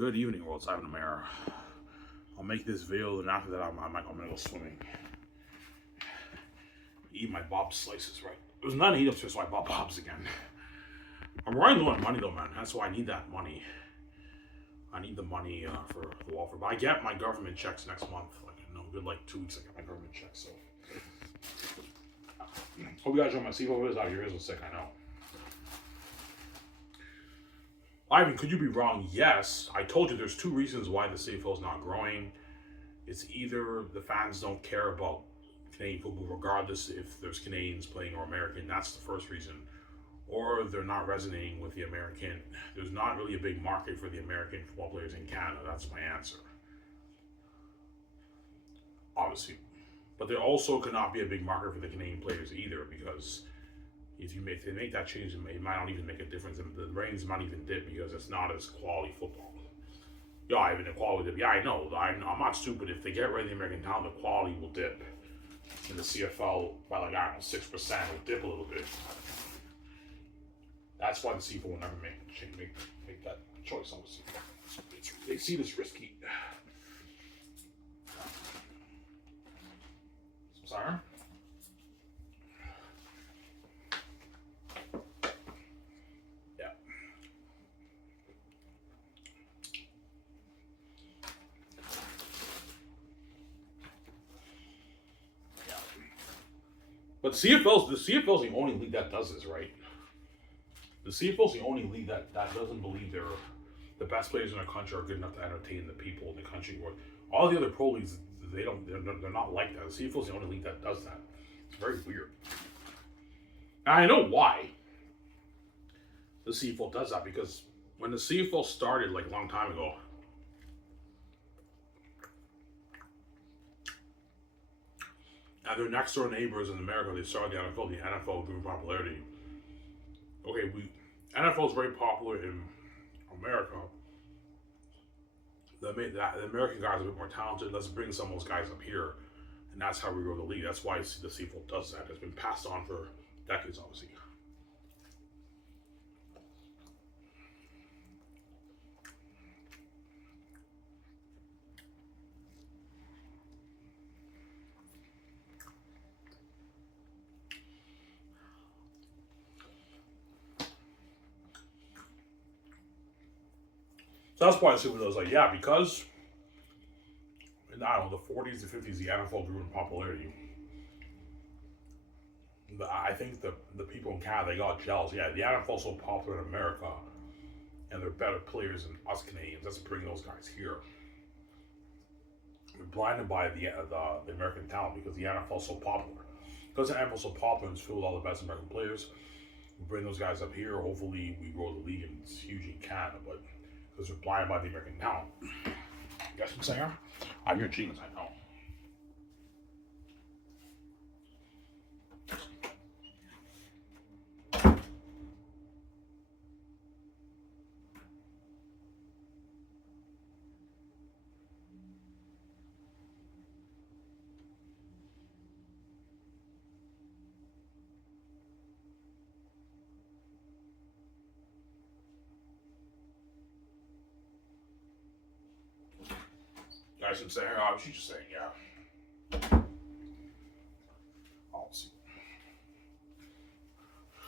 Good evening, world. Simon the Mayor. I'll make this video, and after that, I'm gonna go swimming. Eat my Bob slices, right? It was not eat upstairs, so I bought Bob's again. I'm running low on money though, man. That's why I need that money. I need the money for the Walford. But I get my government checks next month. Like, good like 2 weeks. I get my government checks. So hope you guys enjoy my sequel. It is out. Your ears are sick. I know. Ivan, could you be wrong? Yes. I told you there's two reasons why the CFL is not growing. It's either the fans don't care about Canadian football, regardless if there's Canadians playing or American. That's the first reason. Or they're not resonating with the American. There's not really a big market for the American football players in Canada. That's my answer. Obviously. But there also cannot be a big market for the Canadian players either, because if they make that change, it might not even make a difference. And the ratings might even dip because it's not as quality football. Yeah, I have an equality dip. Yeah, I know. I'm not stupid. If they get rid of the American talent, the quality will dip. In the CFL, by like, I don't know, 6%, it'll dip a little bit. That's why the CFL will never make that choice, obviously. They see this risky. Sorry? Yeah. But the CFL's the only league that does this, right? The CFL's the only league that doesn't believe the best players in the country are good enough to entertain the people in the country. All the other pro leagues, they're not like that. The CFL's the only league that does that. It's very weird. And I know why the CFL does that, because when the CFL started like a long time ago, and their next door neighbors in America, they started the NFL. The NFL grew in popularity. Okay, NFL is very popular in America. The American guys are a bit more talented. Let's bring some of those guys up here, and that's how we grow the league. That's why the CFL does that. It's been passed on for decades, obviously. So that's why the CFL was like, yeah, because in, I don't know, the 40s, the 50s, the NFL grew in popularity. But I think the people in Canada, they got jealous. Yeah, the NFL's so popular in America, and they're better players than us Canadians. Let's bring those guys here. We're blinded by the American talent because the NFL's so popular. Because the NFL's so popular and it's filled with all the best American players, we bring those guys up here. Hopefully, we grow the league and it's huge in Canada. But because we're blinded by the American talent. You guys what I'm saying? I'm your genius, I know. You guys what I'm saying? Oh, she's just saying, yeah. I'll see.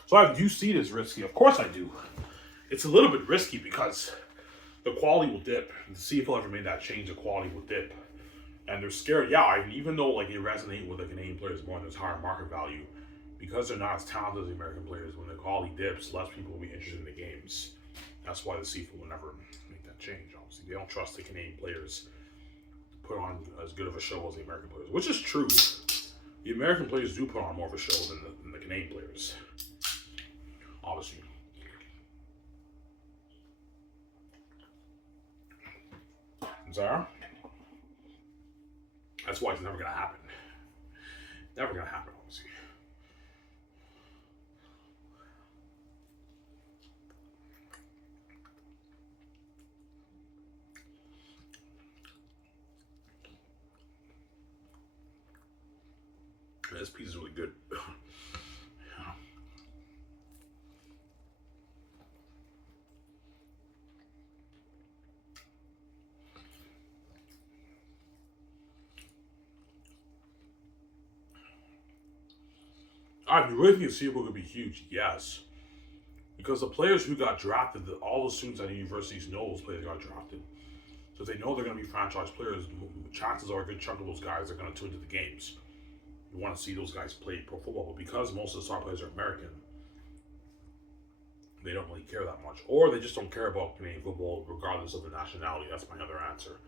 So I do see it as risky. Of course I do. It's a little bit risky because the quality will dip. The CFL ever made that change, the quality will dip. And they're scared. Yeah, even though like they resonate with the Canadian players more and there's higher market value, because they're not as talented as the American players, when the quality dips, less people will be interested in the games. That's why the CFL will never make that change, obviously. They don't trust the Canadian players to put on as good of a show as the American players, which is true. The American players do put on more of a show than the Canadian players, obviously. Zara? That's why it's never going to happen. Never going to happen, obviously. This piece is really good. I really think the CFL could be huge. Yes, because the players who got drafted, all the students at universities know those players got drafted. So if they know they're going to be franchise players, chances are a good chunk of those guys are going to tune into the games. You want to see those guys play pro football, but because most of the star players are American, they don't really care that much, or they just don't care about Canadian football regardless of their nationality. That's my other answer.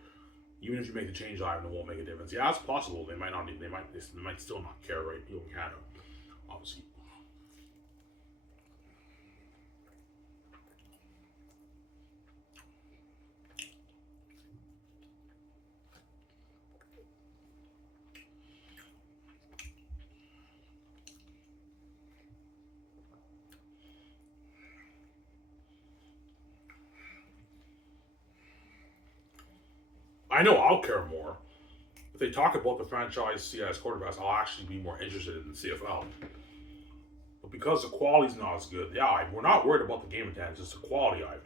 Even if you make the change live, it won't make a difference. Yeah, it's possible. They might not. They might still not care, right? People in Canada, obviously. I know I'll care more if they talk about the franchise CIS quarterbacks. I'll actually be more interested in the CFL. But because the quality's not as good, yeah, we're not worried about the game attendance. It's the quality, Ivan.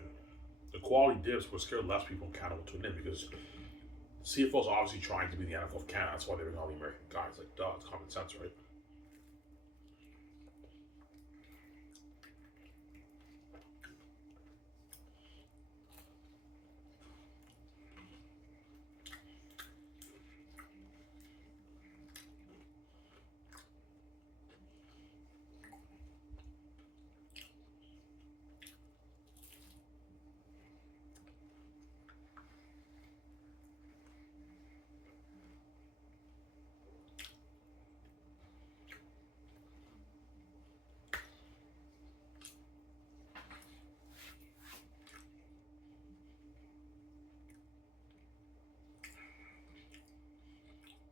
The quality dips. We're scared less people in Canada will tune in because CFL is obviously trying to be the NFL of Canada. That's why they bring all the American guys. Like, duh, it's common sense, right?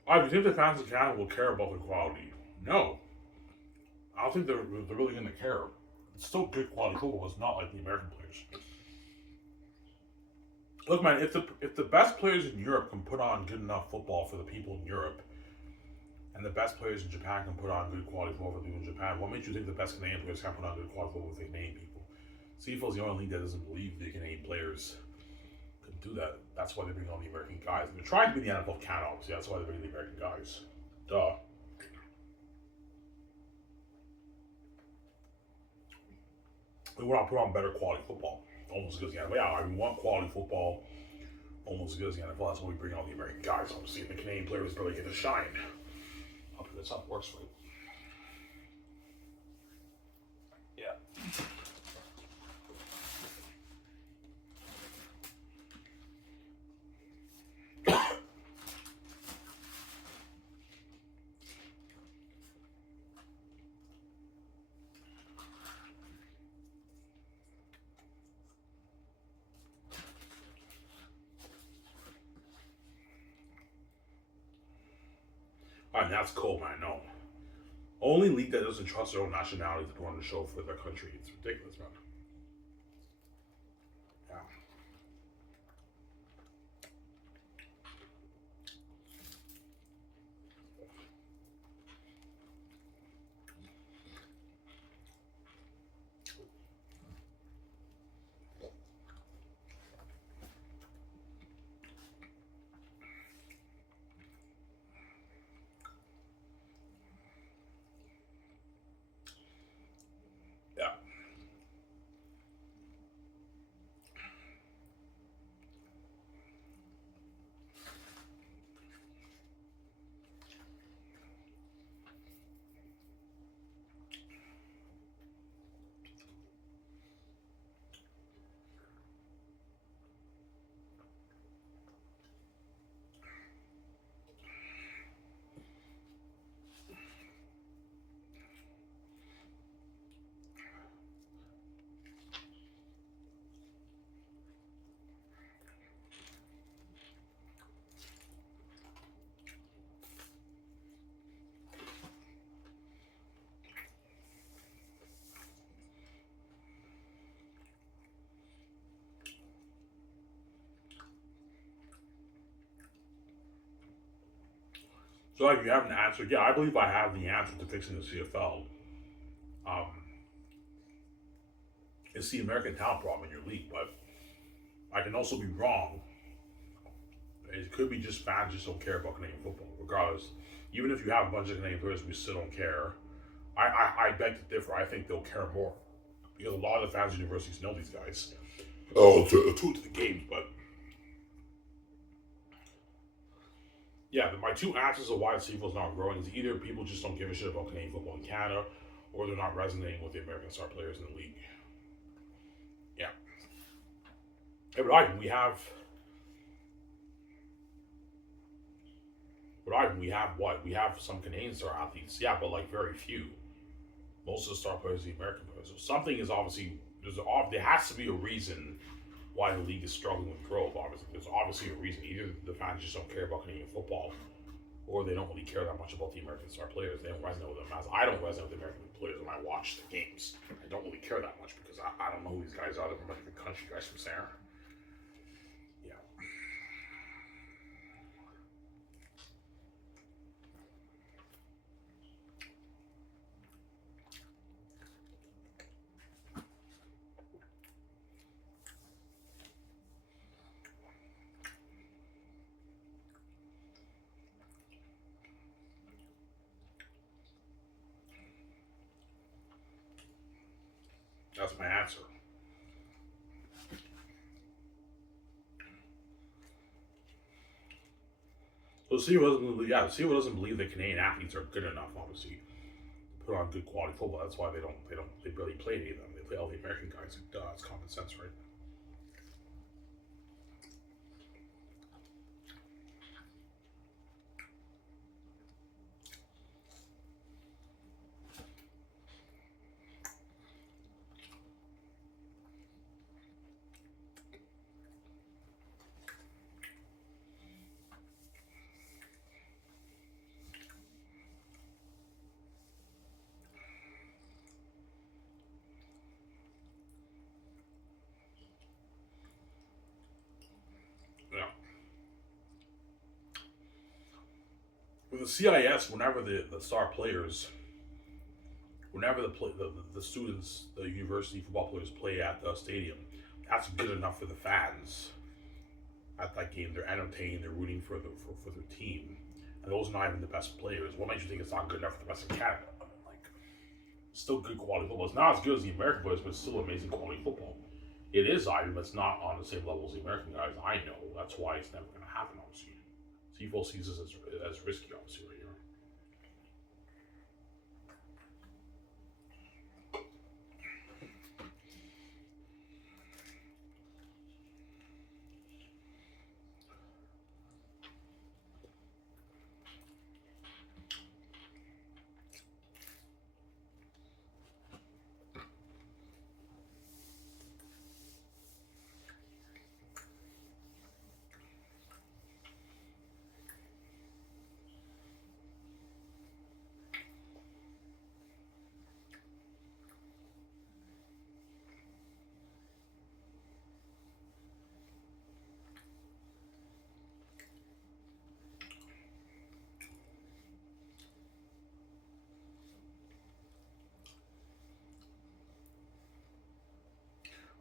Do you think the fans in Canada will care about the quality? No. I don't think they're really going to care. It's still good quality football. It's not like the American players. Look, man, if the best players in Europe can put on good enough football for the people in Europe, and the best players in Japan can put on good quality football for the people in Japan, what makes you think the best Canadian players can't put on good quality football for the Canadian people? CFL is the only league that doesn't believe the Canadian players can do that. That's why they bring on the American guys. They're trying to be the NFL of Canada, obviously. That's why they bring the American guys. Duh. They want to put on better quality football. Almost as good as the NFL. Yeah, I mean, we want quality football almost as good as the NFL. That's why we bring on the American guys, obviously. And the Canadian players barely get to shine. That's how it works for you. Yeah. And that's cool, man. No. Only league that doesn't trust their own nationality to put on the show for their country. It's ridiculous, man. Yeah. Yeah. So if you haven't answered, yeah, I believe I have the answer to fixing the CFL. Um, it's the American talent problem in your league, but I can also be wrong. It could be just fans just don't care about Canadian football, regardless. Even if you have a bunch of Canadian players, we still don't care. I beg to differ. I think they'll care more because a lot of the fans of universities know these guys. Oh, to the games, but yeah, my two answers of why the CFL is not growing is either people just don't give a shit about Canadian football in Canada, or they're not resonating with the American star players in the league. Yeah, but we have what? We have some Canadian star athletes, yeah, but like very few. Most of the star players are the American players. So something is obviously there has to be a reason why the league is struggling with growth. Obviously, there's obviously a reason. Either the fans just don't care about Canadian football, or they don't really care that much about the American star players. They don't resonate with them as I don't resonate with the American players when I watch the games. I don't really care that much because I don't know who these guys are. They're from a different country, guys from Sarah. Yeah, that's my answer. So see who doesn't believe that Canadian athletes are good enough, obviously, to put on good quality football. That's why they barely play any of them. They play all the American guys. It's common sense, right? Yeah. With the CIS, whenever the star players, whenever the students, the university football players play at the stadium, that's good enough for the fans at that game. They're entertained. They're rooting for their team, and those are not even the best players. What makes you think it's not good enough for the rest of Canada? I mean, like, still good quality football. It's not as good as the American players, but it's still amazing quality football. It is Ivan, but it's not on the same level as the American guys. I know that's why it's never going to happen. Obviously, CFL sees this as risky. Obviously, right here.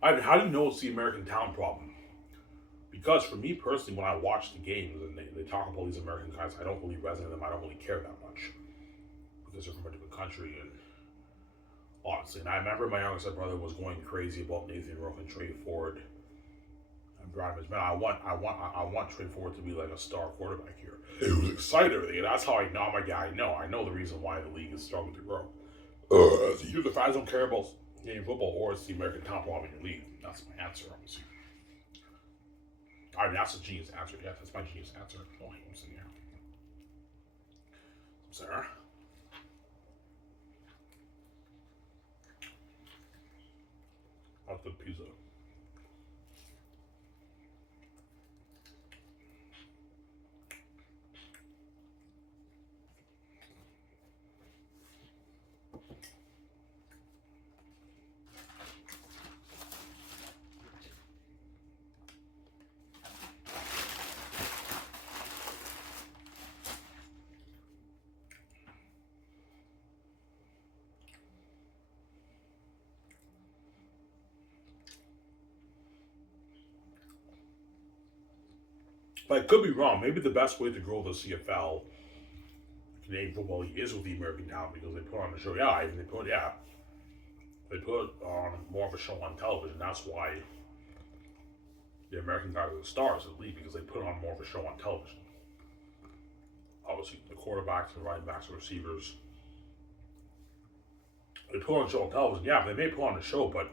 Ivan, how do you know it's the American talent problem? Because for me personally, when I watch the games and they talk about these American guys, I don't really resonate with them. I don't really care that much because they're from a different country. And honestly, and I remember my younger brother was going crazy about Nathan Rourke and Trey Ford and Brad Man. I want Trey Ford to be like a star quarterback here. He was excited and everything, and that's how I know my guy. I know the reason why the league is struggling to grow. Either the fans don't care about Canadian football, or it's the American top problem in your league. That's my answer, obviously. I mean, that's a genius answer. Yeah, that's my genius answer. Oh, I'm sitting here. Sarah. That's good pizza. But I could be wrong. Maybe the best way to grow the CFL, Canadian Football League is with the American talent because they put on the show. Yeah, even they put on more of a show on television. That's why the American guys are the stars of the league because they put on more of a show on television. Obviously, the quarterbacks, the running backs, the receivers, they put on a show on television. Yeah, they may put on a show, but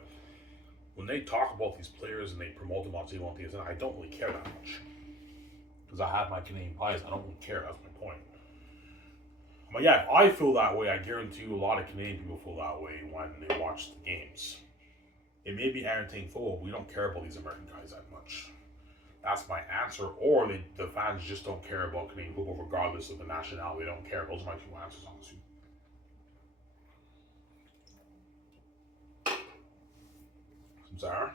when they talk about these players and they promote them on TV and TSN, I don't really care that much because I have my Canadian bias. I don't really care. That's my point. But yeah, if I feel that way, I guarantee you a lot of Canadian people feel that way when they watch the games. It may be entertaining football, but we don't care about these American guys that much. That's my answer. Or the fans just don't care about Canadian football regardless of the nationality. They don't care. Those are my two answers, honestly. Sarah?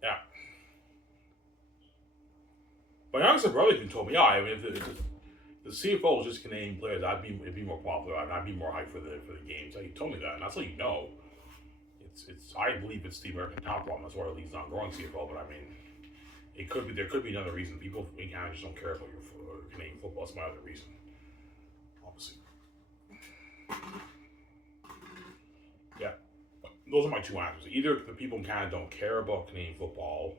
Yeah. My younger brother even told me, yeah, I mean, if the CFL was just Canadian players, it'd be more popular, and I'd be more hyped for the games. Like, he told me that, and that's how you know. It's I believe it's the American top problem. That's why the league's not growing CFL. But I mean, there could be another reason. People in Canada just don't care about your Canadian football. That's my other reason, obviously. Yeah, but those are my two answers. Either the people in Canada don't care about Canadian football,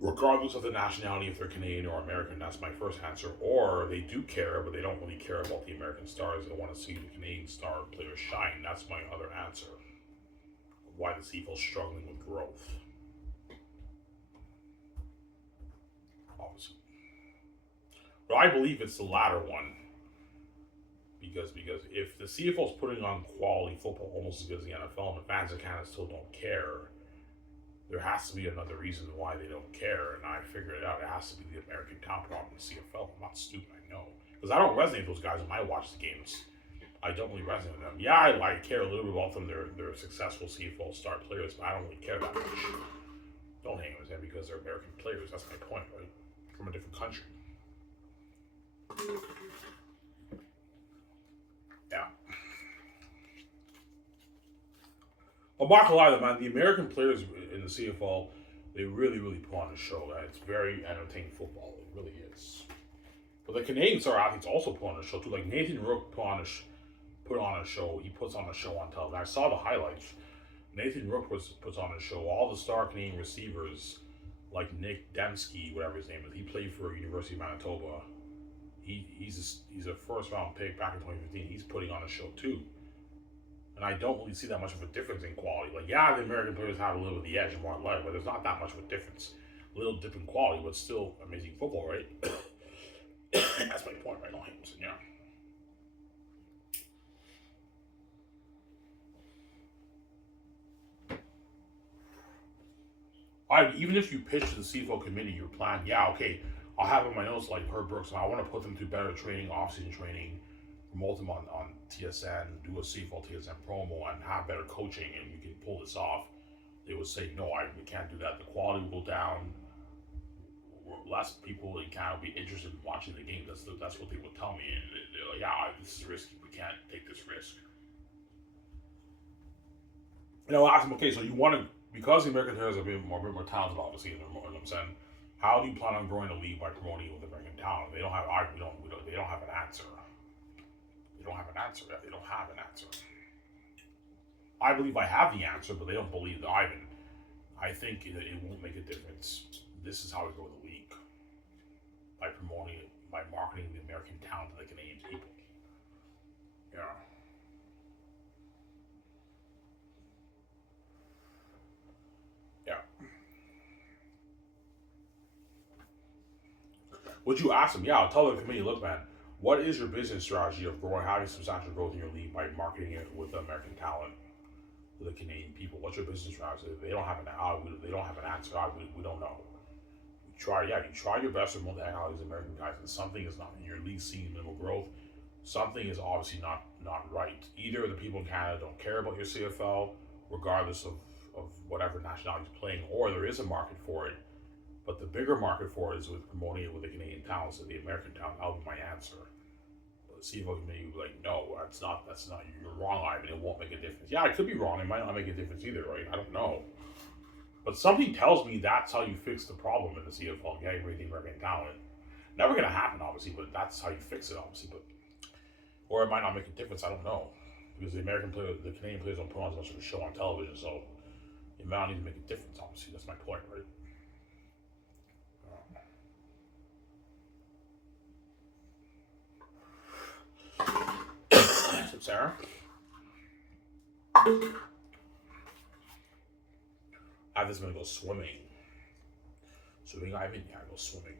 regardless of the nationality, if they're Canadian or American. That's my first answer. Or they do care, but they don't really care about the American stars. They want to see the Canadian star players shine. That's my other answer. Why the CFL is struggling with growth. Obviously. But I believe it's the latter one. Because if the CFL is putting on quality football almost as good as the NFL and the fans in Canada still don't care, there has to be another reason why they don't care. And I figured it out. It has to be the American talent problem in the CFL. I'm not stupid, I know. Because I don't resonate with those guys when I watch the games. I don't really resonate with them. Yeah, I care a little bit about them. They're successful CFL star players, but I don't really care that much. Don't hang with them because they're American players. That's my point, right? From a different country. Yeah. I'm not gonna lie though, man. The American players in the CFL, they really, really put on a show. It's very entertaining football. It really is. But the Canadian star athletes also put on a show too. Like Nathan Rook put on a show. He puts on a show on television. I saw the highlights. Nathan Rook puts on a show. All the star Canadian receivers, like Nick Dembski, whatever his name is, he played for University of Manitoba. He's a first round pick back in 2015. He's putting on a show too. And I don't really see that much of a difference in quality. Like, yeah, the American players have a little bit of the edge and more light, but there's not that much of a difference. A little dip in quality, but still amazing football, right? That's my point, right? No, yeah. Even if you pitch to the CFL committee your plan, yeah, okay, I'll have on my notes like Herb Brooks, and I want to put them through better training, off-season training, promote them on TSN, do a CFL TSN promo, and have better coaching, and you can pull this off. They would say, no, we can't do that. The quality will go down. Less people in Canada will be interested in watching the game. That's what they would tell me, and they're like, yeah, this is risky. We can't take this risk. And I'll ask them, okay, so you want to, because the American players are a bit more talented, obviously, and they're more, you know what I'm saying, how do you plan on growing the league by promoting it with American talent? They don't have, they don't have an answer. They don't have an answer. They don't have an answer. I believe I have the answer, but they don't believe that Ivan. I think it won't make a difference. This is how we grow the league, by promoting it, by marketing the American talent to the Canadian people. Yeah. Yeah. Would you ask them? Yeah, I'll tell the committee, look, man, what is your business strategy of growing, having substantial growth in your league by marketing it with the American talent to the Canadian people? What's your business strategy? If they don't have they don't have an answer. We don't know. You try your best to promote the heck out of these American guys, and something is not in your league seeing minimal growth. Something is obviously not right. Either the people in Canada don't care about your CFL, regardless of whatever nationality is playing, or there is a market for it. But the bigger market for it is with promoting it with the Canadian talents and the American talent. That'll be my answer. But the CFL committee will be like, no, that's not, you're wrong, Ivan. It won't make a difference. Yeah, I could be wrong. It might not make a difference either, right? I don't know. But something tells me that's how you fix the problem in the CFL, getting rid of the American talent. Never gonna happen, obviously, but that's how you fix it, obviously. But or it might not make a difference. I don't know, because the Canadian players don't put on as much of a show on television, so it might not need to make a difference. Obviously, that's my point, right? Sarah, I just gonna go swimming. Swimming, I go swimming.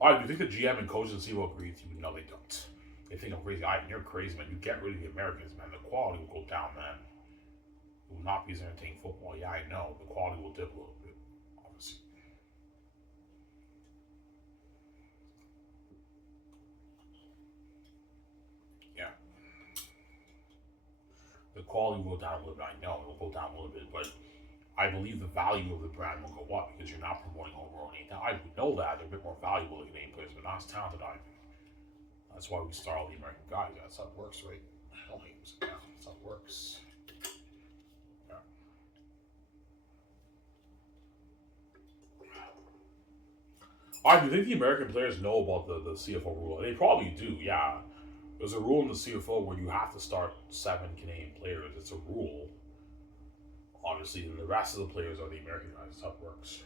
All right, do you think the GM and coaches and CFL agree with you? No, they don't. They think I'm crazy. You're crazy, man. You get rid of the Americans, man. The quality will go down, man. It will not be as entertaining football. Yeah, I know. The quality will dip a little bit, obviously. Yeah. The quality will go down a little bit. I know it will go down a little bit, but I believe the value of the brand will go up because you're not promoting homegrown. Now, I know that they're a bit more valuable than Canadian players, but not as talented either. That's why we start all the American guys. That's how it works, right? Hell, yeah, that's how it works. Yeah. I do think the American players know about the CFO rule. They probably do, yeah. There's a rule in the CFO where you have to start 7 Canadian players. It's a rule. Obviously, and the rest of the players are the American guys. That's how it works.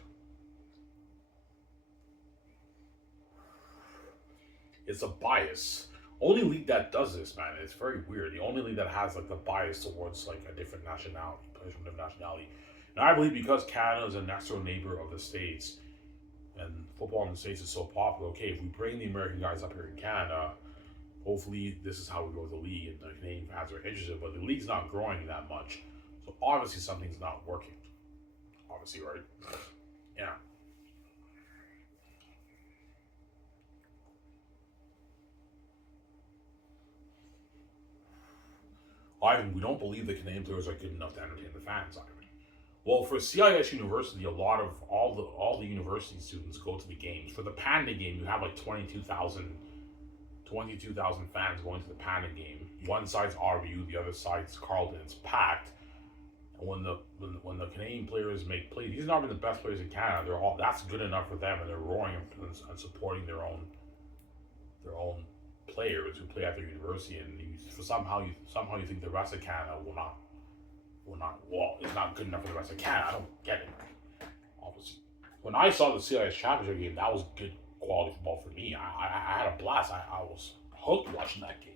It's a bias. Only league that does this, man. It's very weird. The only league that has like the bias towards like a different nationality, players from different nationality. And I believe because Canada is a next door neighbor of the States, and football in the States is so popular. Okay, if we bring the American guys up here in Canada, hopefully this is how we grow the league, and the Canadian fans are interested. But the league's not growing that much, so obviously something's not working. Obviously, right? Yeah. Ivan, we don't believe the Canadian players are good enough to entertain the fans, Ivan. Well, for CIS University, a lot of all the university students go to the games. For the Panda game, you have like 22,000 fans going to the Panda game. One side's RBU, the other side's Carleton. It's packed. And when the Canadian players make plays, these are not even the best players in Canada. That's good enough for them, and they're roaring and supporting their own players who play at their university. And somehow you think the rest of Canada will not. Well, it's not good enough for the rest of Canada. I don't get it. Obviously, when I saw the CIS championship game, that was good quality football for me. I had a blast. I was hooked watching that game.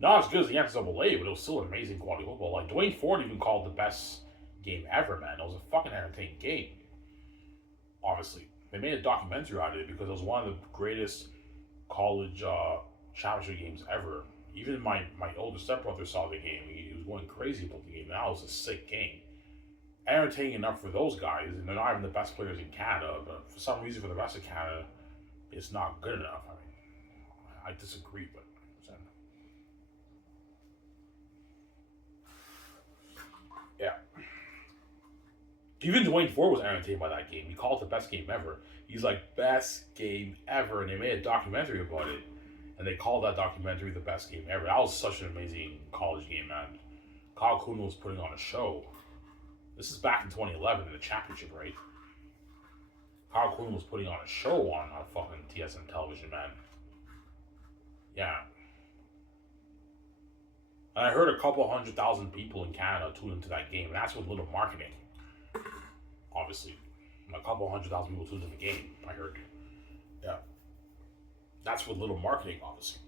Not as good as the NCAA, but it was still an amazing quality football. Like Dwayne Ford even called the best game ever, man. It was a fucking entertaining game. Obviously, they made a documentary out of it because it was one of the greatest college championship games ever. Even my older stepbrother saw the game. He was going crazy about the game. That was a sick game. Entertaining enough for those guys, and they're not even the best players in Canada, but for some reason for the rest of Canada, it's not good enough. I mean, I disagree, but yeah. Even Dwayne Ford was entertained by that game. He called it the best game ever. He's like, best game ever, and they made a documentary about it. And they called that documentary the best game ever. That was such an amazing college game, man. Kyle Kuhn was putting on a show. This is back in 2011 in the championship, right? Kyle Quinn was putting on a show on fucking TSN television, man. Yeah. And I heard a couple 100,000 people in Canada tuned into that game, and that's with little marketing. Obviously, a couple 100,000 people tuned into the game. I heard. Yeah. That's with little marketing, obviously.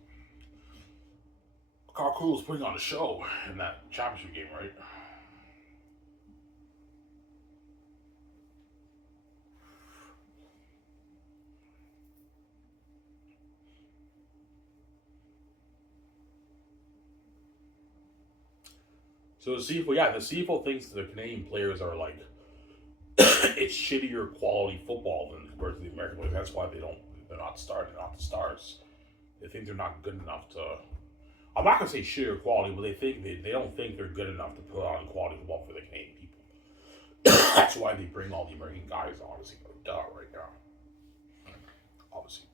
Kyle Quinn was putting on a show in that championship game, right? So the CFL thinks the Canadian players are like it's shittier quality football than compared to the American players. That's why they're not the stars. They think they're not good enough to. I'm not gonna say shittier quality, but they don't think they're good enough to put on quality football for the Canadian people. That's why they bring all the American guys, obviously, right now. Obviously.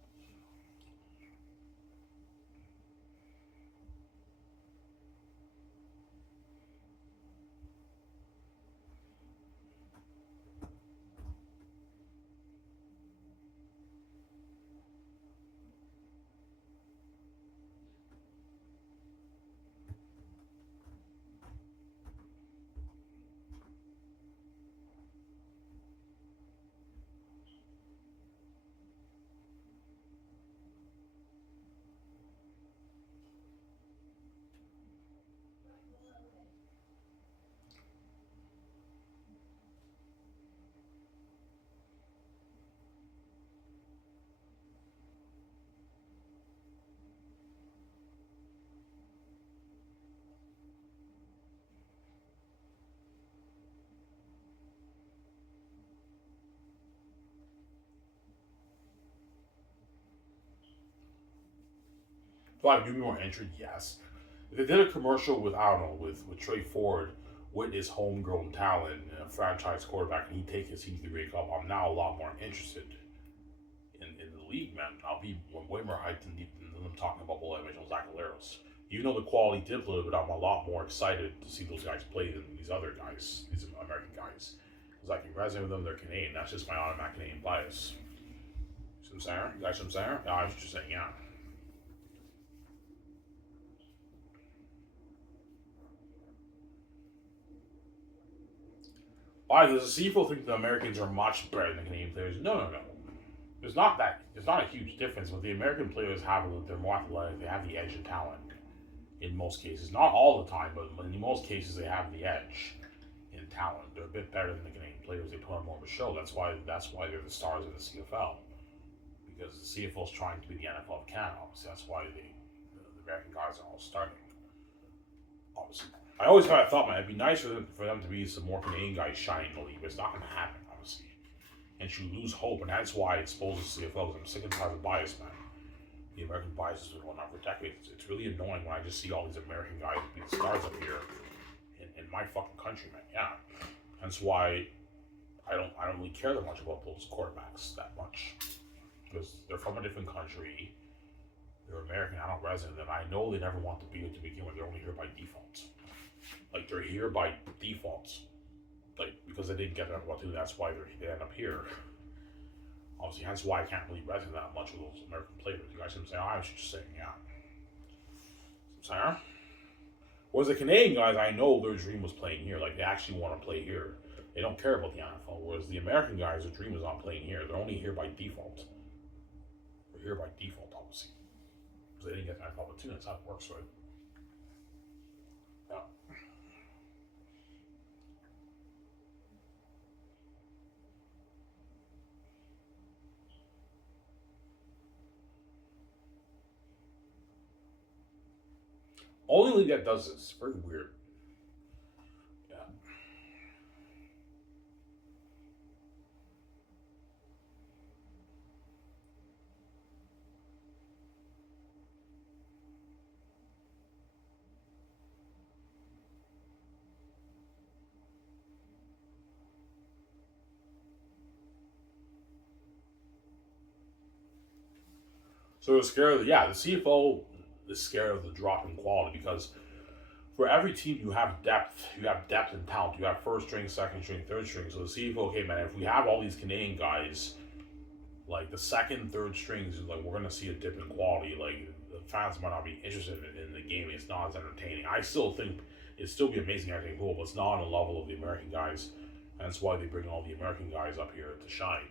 Do I do more entry? Yes. If they did a commercial with I don't know with Trey Ford with his homegrown talent and a franchise quarterback, and he take his team to the Grey Cup, I'm now a lot more interested in the league, man. I'll be way more hyped than them talking about Will Evans and Zach Aleros. Even though the quality dipped a little bit, I'm a lot more excited to see those guys play than these other guys, these American guys. Because I can resonate with them, they're Canadian. That's just my automatic Canadian bias. See what I'm saying? You guys see what I'm saying? Yeah, I was just saying, yeah. Why does the CFL think the Americans are much better than the Canadian players? No. There's not that. There's not a huge difference. But the American players have, they're more athletic. They have the edge and talent. In most cases, not all the time, but in most cases, they have the edge in talent. They're a bit better than the Canadian players. They put on more of a show. That's why they're the stars of the CFL. Because the CFL is trying to be the NFL of Canada. Obviously, that's why the American guys are all starting. Obviously. I always kind of thought, man, it'd be nice for them to be some more Canadian guys shining in the league, but it's not going to happen, obviously. And you lose hope, and that's why it exposes CFL, because I'm sick and tired of bias, man. The American bias has been going on for decades. It's really annoying when I just see all these American guys be the stars up here in my fucking country, man. Yeah. That's why I don't really care that much about those quarterbacks that much. Because they're from a different country. They're American, I don't resonate with them. I know they never want to be here to begin with. They're only here by default. Like, they're here by default. Like, because they didn't get an opportunity, that's why they end up here. Obviously, that's why I can't really resonate that much with those American players. You guys see what I'm saying? I was just saying, yeah. See what I'm saying? Whereas the Canadian guys, I know their dream was playing here. Like, they actually want to play here. They don't care about the NFL. Whereas the American guys, their dream is not playing here. They're only here by default. They're here by default, obviously. Because they didn't get that opportunity. That's how it works, right? Yeah. Only league that does this. Very weird. Yeah. So they're scared of the CFO is scared of the drop in quality because for every team you have depth and talent. You have first string, second string, third string. So the CFO, okay, man, if we have all these Canadian guys Like the second, third strings, like we're gonna see a dip in quality. Like the fans might not be interested in the game. It's not as entertaining. I still think it'd still be amazing, entertaining, cool, but it's not on the level of the American guys. And that's why they bring all the American guys up here to shine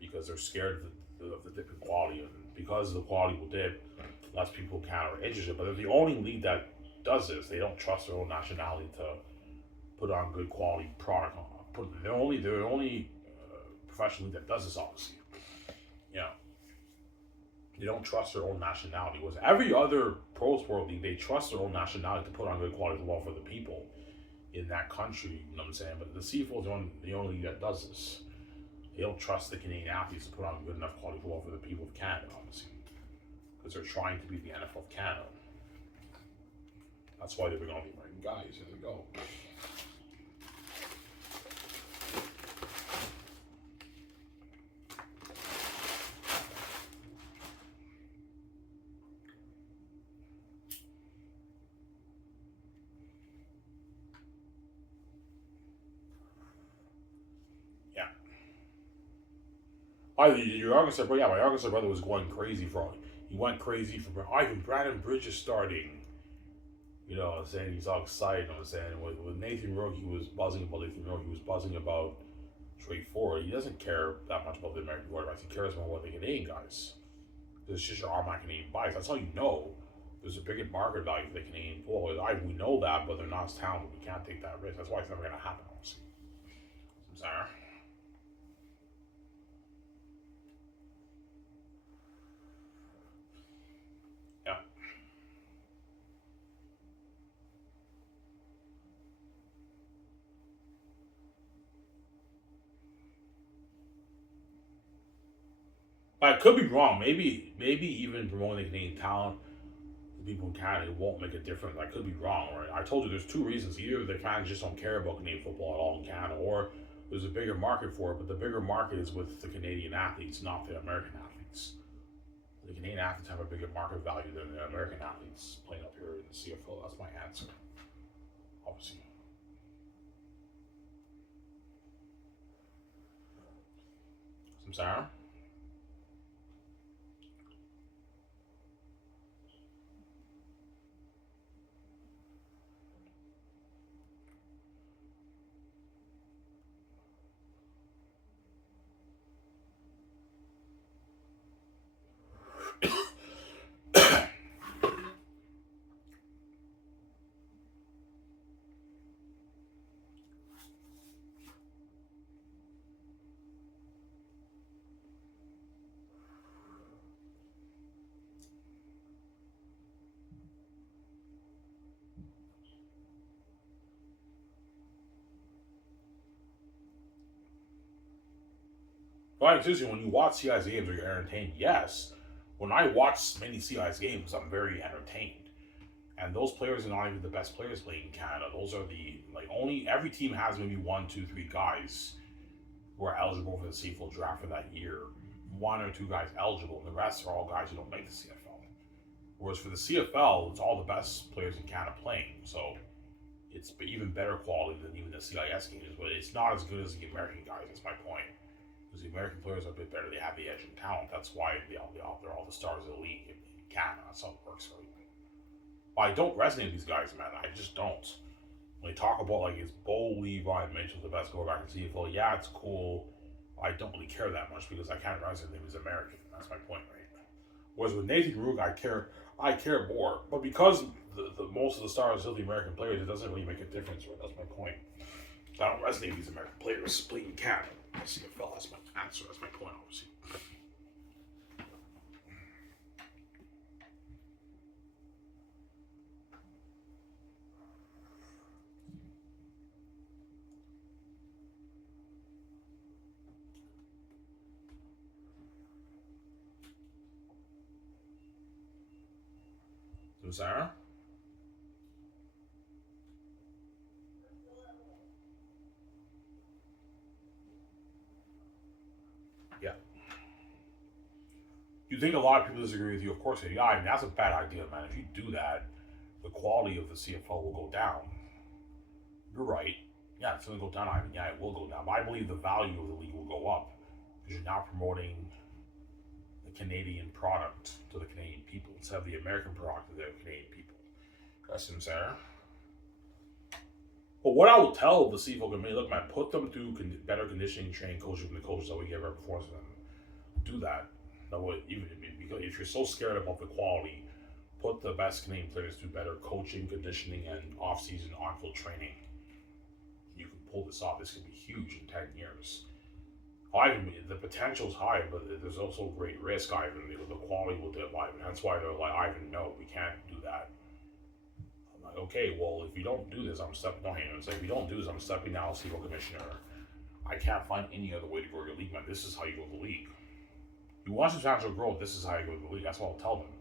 because they're scared of the dip in quality, and because the quality will dip, less people can are interested. But they're the only league that does this. They don't trust their own nationality to put on good quality product. They're only professional league that does this, obviously. You know, they don't trust their own nationality. Was every other pro sport league, they trust their own nationality to put on good quality football for the people in that country. You know what I'm saying? But the CFL is the only league that does this. They don't trust the Canadian athletes to put on good enough quality football for the people of Canada, obviously, because they're trying to be the NFL of Canada. That's why they bring all the American guys. Here they go. Yeah. Your youngest brother, yeah, my youngest brother was going crazy for. He went crazy for Ivan Brandon Bridges starting. You know, saying he's all excited. I'm saying with Nathan Rourke, he was buzzing about Nathan Rourke. He was buzzing about Trey Ford. He doesn't care that much about the American quarterbacks. He cares more about the Canadian guys. It's just your automatic Canadian bias. That's how you know there's a bigger market value for the Canadian football. We know that, but they're not as talented. We can't take that risk. That's why it's never going to happen, honestly. I'm sorry. Yeah. I could be wrong. Maybe even promoting the Canadian talent to people in Canada won't make a difference. I could be wrong, right? I told you there's two reasons. Either the Canadians just don't care about Canadian football at all in Canada, or there's a bigger market for it, but the bigger market is with the Canadian athletes, not the American athletes. The Canadian athletes have a bigger market value than the American athletes playing up here in the CFL. That's my answer, obviously. I'm sorry. But seriously, when you watch CI's games, are you entertained? Yes. When I watch many CI's games, I'm very entertained. And those players are not even the best players playing in Canada. Those are the like only every team has maybe one, two, three guys who are eligible for the CFL draft for that year. One or two guys eligible. The rest are all guys who don't make the CFL. Whereas for the CFL, it's all the best players in Canada playing. So it's even better quality than even the CIS games, but it's not as good as the American guys. That's my point. Because the American players are a bit better. They have the edge in talent. That's why they're all the stars of the league in Canada. That's how it works for you. I don't resonate with these guys, man. I just don't. When they talk about like is Bo Levi Mitchell the best quarterback in CFL, yeah, it's cool. I don't really care that much because I can't resonate with him as American. That's my point, right? Whereas with Nathan Rourke, I care more. But because the most of the stars are still the American players, it doesn't really make a difference, right? That's my point. I don't resonate with these American players playing Canada. CFL, that's my answer. That's my point, obviously. So, Sarah? Yeah. You think a lot of people disagree with you? Of course, yeah. I mean, that's a bad idea, man. If you do that, the quality of the CFL will go down. You're right. Yeah, it's going to go down. I mean, yeah, it will go down. But I believe the value of the league will go up because you're now promoting the Canadian product to the Canadian people instead of the American product to the Canadian people. That's sincere. But what I will tell the CFL committee, look, man, put them through better conditioning training coaching from the coaches that we get right before them. Do that. That would even because if you're so scared about the quality, put the best Canadian players through better coaching, conditioning, and off-season on-field training. You can pull this off. This could be huge in 10 years. Ivan, the potential's high, but there's also great risk, Ivan. The quality will dip, Ivan. That's why they're like, Ivan, no, we can't do that. I'm like, okay, well, if you don't do this, I'm stepping down. It's like, if you don't do this, I'm stepping down as CFL commissioner. I can't find any other way to grow your league, man. This is how you grow the league. You want substantial growth, this is how you go to the league. That's what I'll tell them.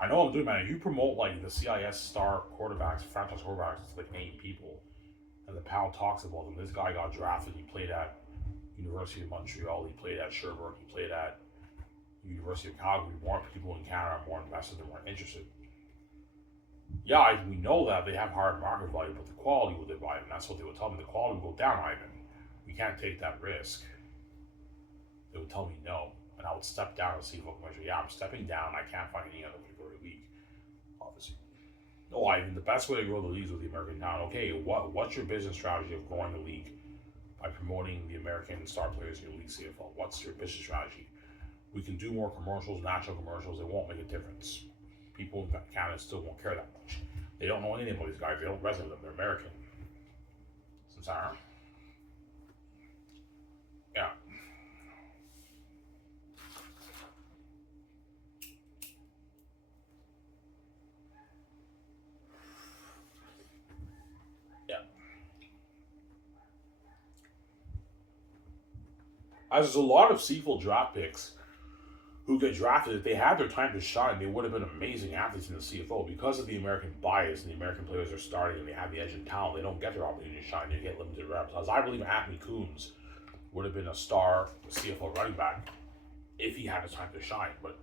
I know I'm doing, man. If you promote like the CIS star quarterbacks, franchise quarterbacks to the Canadian people, and the PAL talks about them. This guy got drafted. He played at University of Montreal. He played at Sherbrooke. He played at University of Calgary. More people in Canada are more invested and more interested. Yeah, we know that they have higher market value, but the quality will dip, Ivan. That's what they would tell me. The quality will go down, Ivan. We can't take that risk. They would tell me no. And I would step down and see if I can measure. Yeah, I'm stepping down. I can't find any other way to grow the league. Obviously. No, Ivan, the best way to grow the league is with the American town. Okay, what's your business strategy of growing the league by promoting the American star players in your league CFL? What's your business strategy? We can do more commercials, national commercials. It won't make a difference. People in Canada still won't care that much. They don't know anything about these guys. They don't resonate with them. They're American. Samsara. Yeah. As there's a lot of CFL draft picks who get drafted, if they had their time to shine, they would have been amazing athletes in the CFL. Because of the American bias and the American players are starting and they have the edge in talent, they don't get their opportunity to shine. They get limited reps. As I believe Anthony Coombs would have been a star CFL running back if he had his time to shine, but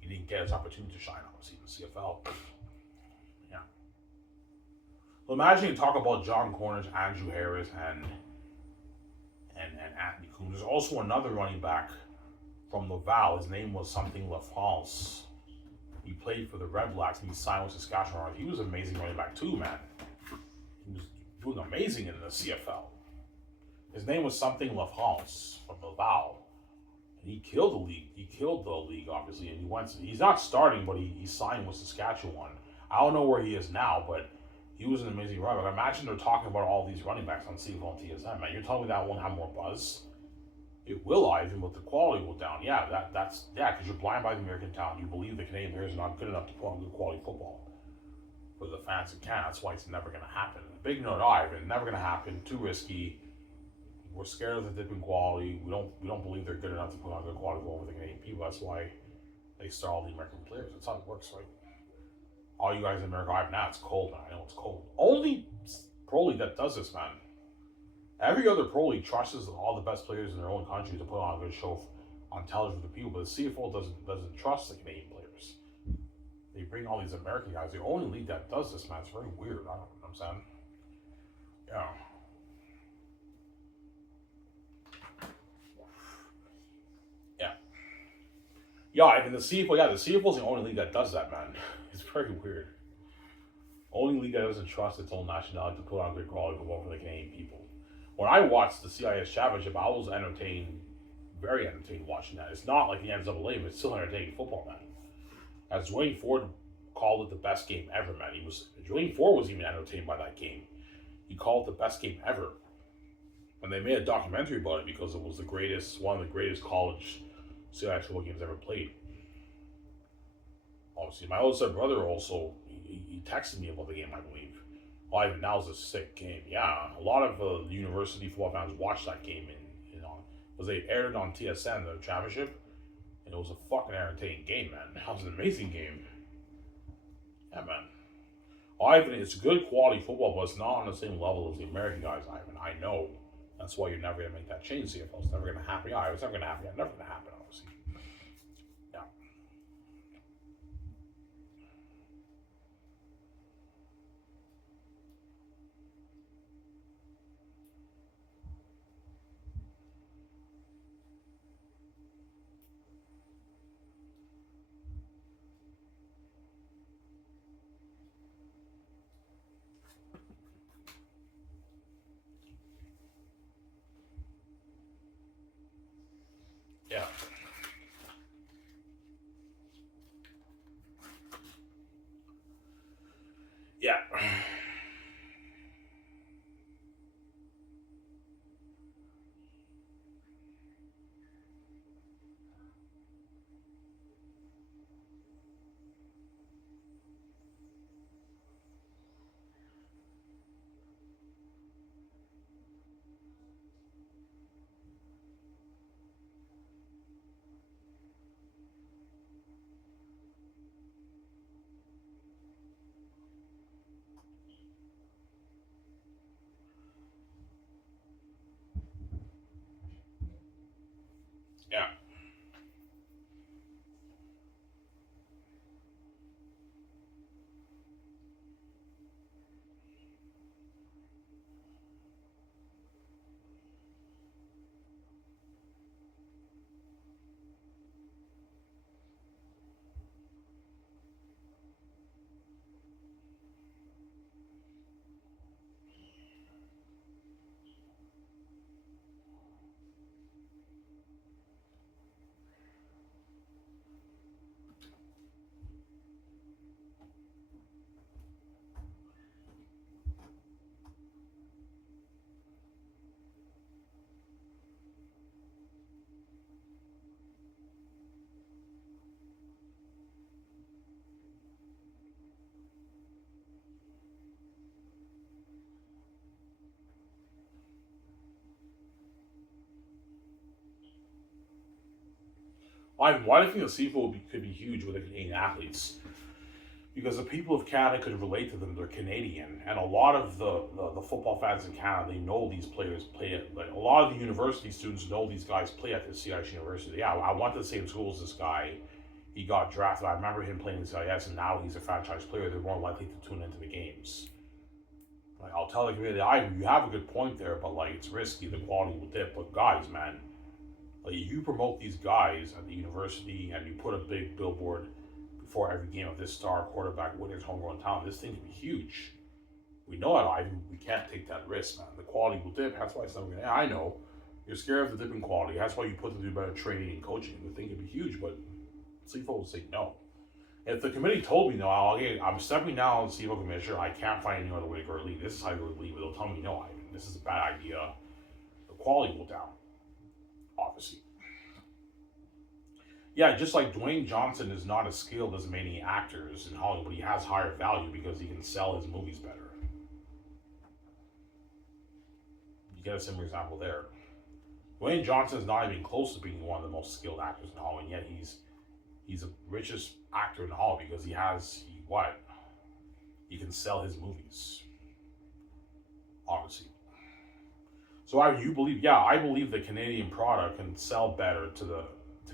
he didn't get his opportunity to shine, obviously, in the CFL. Yeah. Well, imagine you talk about John Cornish, Andrew Harris, and Anthony Coombs. There's also another running back from Laval. His name was something LaFrance. He played for the Red Blacks and he signed with Saskatchewan. He was an amazing running back too, man. He was doing amazing in the CFL. His name was something LaFrance from Laval. And he killed the league. He killed the league, obviously. And he's not starting, but he signed with Saskatchewan. I don't know where he is now, but he was an amazing running back. Imagine they're talking about all these running backs on CFL and TSN, man. You're telling me that won't have more buzz? It will, Ivan, but the quality will down. Yeah, that's because you're blind by the American talent. You believe the Canadian players are not good enough to put on good quality football for the fans in Canada. That's why it's never going to happen. Big note, Ivan, never going to happen. Too risky. We're scared of the dip in quality. We don't believe they're good enough to put on good quality football for the Canadian people. That's why they start all the American players. That's how it works, right? All you guys in America, now it's cold, man. I know it's cold. Only pro league that does this, man. Every other pro league trusts all the best players in their own country to put on a good show on television for the people, but the CFL doesn't trust the Canadian players. They bring all these American guys. The only league that does this, man. It's very weird. I don't know what I'm saying. Yeah. Yeah, I mean the CFL. Yeah, the CFL is the only league that does that, man. It's very weird. Only league that doesn't trust its own nationality to put on good quality football for the Canadian people. When I watched the CIS Championship, I was entertained, very entertained watching that. It's not like the NCAA, but it's still entertaining football, man. As Dwayne Ford called it the best game ever, man. Dwayne Ford was even entertained by that game. He called it the best game ever. And they made a documentary about it because it was one of the greatest college CIS football games ever played. Obviously, my older brother also, he texted me about the game, I believe. Oh, even now it's a sick game. Yeah, a lot of university football fans watched that game because they aired it on TSN, the championship, and it was a fucking entertaining game, man. That was an amazing game. Yeah, man. Ivan, it's good quality football, but it's not on the same level as the American guys, Ivan. I know. That's why you're never going to make that change, CFL. It's never going to happen. Yeah, it's never going to happen. Yeah, never going to happen, obviously. Yeah. Yeah. Yeah. Yeah. Why do you think the sequel could be huge with the Canadian athletes? Because the people of Canada could relate to them. They're Canadian, and a lot of the football fans in Canada, they know these players play at. Like a lot of the university students know these guys play at the CIS University. Yeah, I went to the same school as this guy. He got drafted. I remember him playing in CIS, and now he's a franchise player. They're more likely to tune into the games. Like I'll tell the community, you have a good point there, but like it's risky. The quality will dip. But guys, man, like you promote these guys at the university, and you put a big billboard before every game of this star quarterback winning his homegrown talent. This thing can be huge. We know it, Ivan. We can't take that risk, man. The quality will dip. That's why it's never going to. I know. You're scared of the dipping quality. That's why you put them to do better training and coaching. The thing can be huge, but CFO will say no. If the committee told me no, I'm stepping down as CFO commissioner. I can't find any other way to go to leave. This is how you go to leave. They'll tell me no, Ivan. This is a bad idea. The quality will down, obviously. Yeah, just like Dwayne Johnson is not as skilled as many actors in Hollywood, but he has higher value because he can sell his movies better. You get a similar example there. Dwayne Johnson is not even close to being one of the most skilled actors in Hollywood, and yet he's the richest actor in Hollywood because he can sell his movies, obviously. So you believe? Yeah, I believe the Canadian product can sell better to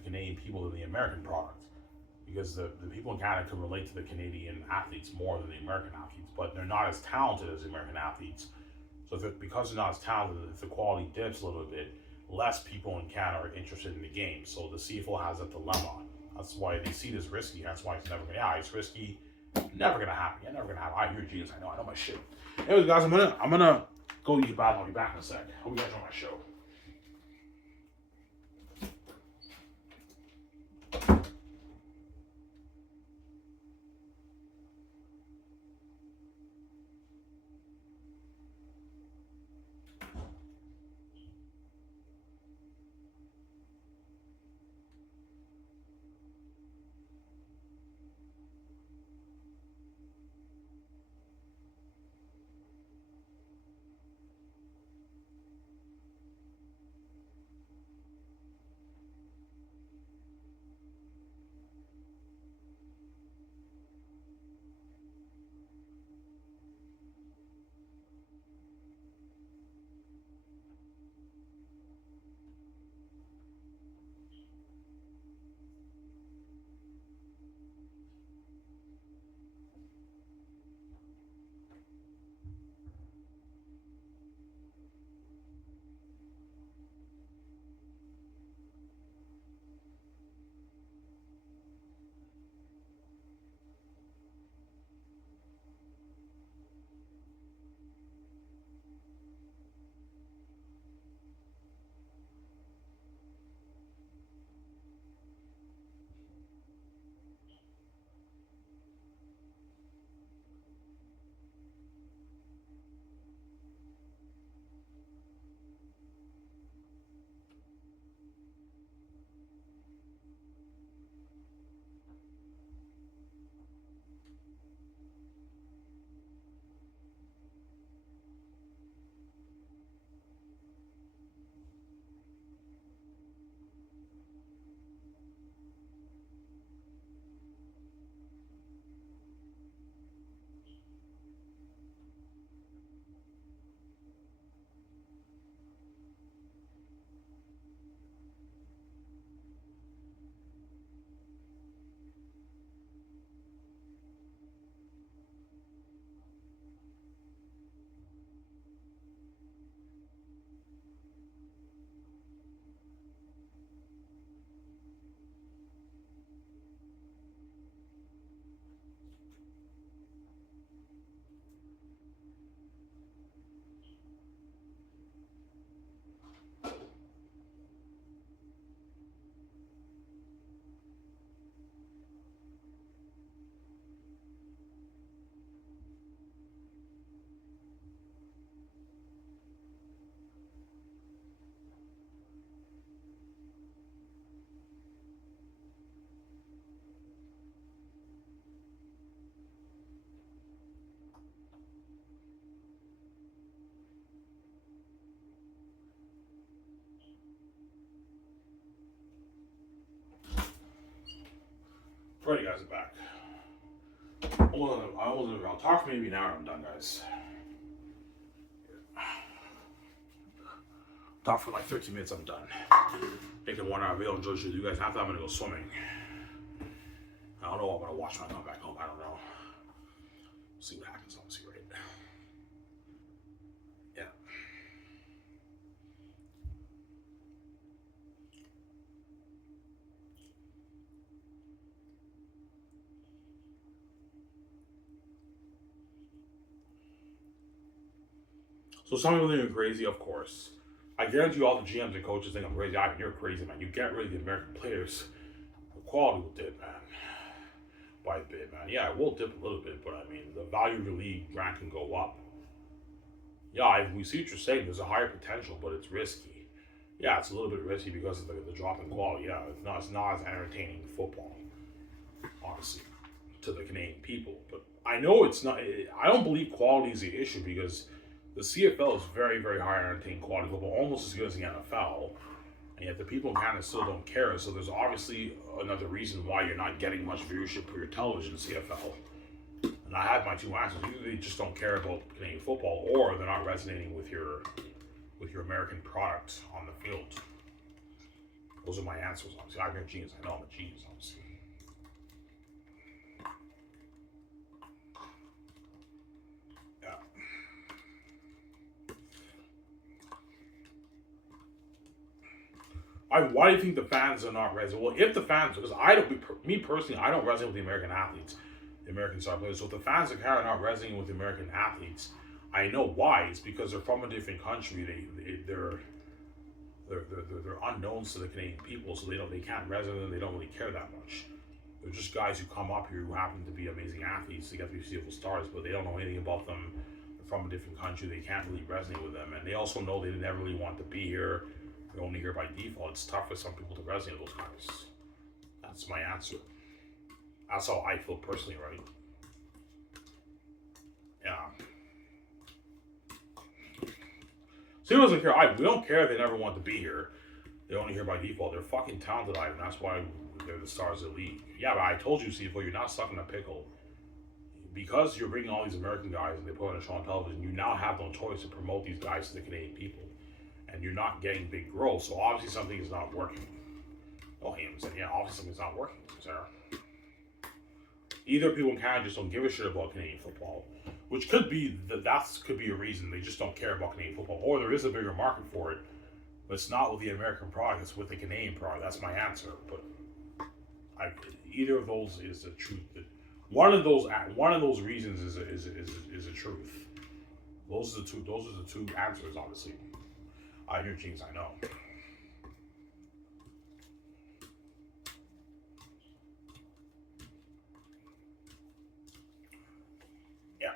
Canadian people than the American product because the people in Canada can relate to the Canadian athletes more than the American athletes, but they're not as talented as the American athletes. So because they're not as talented, if the quality dips a little bit, less people in Canada are interested in the game. So the CFL has a dilemma. That's why they see it as risky. That's why it's never gonna. Yeah, it's risky. Never gonna happen. Yeah, never gonna happen. You're a genius. I know my shit. Anyways, guys, I'm gonna go use a bath. I'll be back in a sec. Hope you guys enjoy my show. Alright, guys, I'm back. I'll talk for maybe an hour and I'm done, guys. Talk for like 13 minutes, I'm done. Make a 1 hour video, enjoy you guys. After I'm gonna go swimming. I don't know what I'm gonna watch when I come back home. I don't know. See what happens, obviously, right? Yeah. So some people think I'm crazy, of course. I guarantee you all the GMs and coaches think I'm crazy. You're crazy, man. You get rid of the American players, the quality will dip, man. By a bit, man. Yeah, it will dip a little bit, but I mean, the value of your league rank can go up. Yeah, we see what you're saying. There's a higher potential, but it's risky. Yeah, it's a little bit risky because of the drop in quality. Yeah, it's not as entertaining football, honestly, to the Canadian people. But I know it's not. I don't believe quality is the issue because the CFL is very, very high entertaining quality football, almost as good as the NFL. And yet the people in Canada still don't care. So there's obviously another reason why you're not getting much viewership for your television CFL. And I have my two answers. Either they just don't care about Canadian football, or they're not resonating with your American product on the field. Those are my answers. Obviously, I'm a genius. I know I'm a genius. Obviously. Yeah. Why do you think the fans are not resonating? Well, if the fans, because me personally, I don't resonate with the American athletes, the American star players. So if the fans are not resonating with the American athletes, I know why. It's because they're from a different country. They're unknowns to the Canadian people, so they can't resonate. They don't really care that much. They're just guys who come up here who happen to be amazing athletes. They get to be beautiful stars, but they don't know anything about them. They're from a different country. They can't really resonate with them, and they also know they never really want to be here. They're only here by default. It's tough for some people to resonate with those guys. That's my answer. That's how I feel personally, right? Yeah. So he doesn't care. We don't care if they never want to be here. They're only here by default. They're fucking talented, and that's why they're the stars of the league. Yeah, but I told you, CFO, you're not stuck in a pickle. Because you're bringing all these American guys and they put on a show on television, you now have no choice to promote these guys to the Canadian people. And you're not getting big growth, so obviously something is not working. Oh, he said, yeah, obviously something's not working, Sarah. Either people in Canada just don't give a shit about Canadian football, which could be could be a reason. They just don't care about Canadian football, or there is a bigger market for it, but it's not with the American product; it's with the Canadian product. That's my answer. But either of those is the truth. One of those reasons is a truth. Those are the two answers, obviously. I hear things I know. Yeah.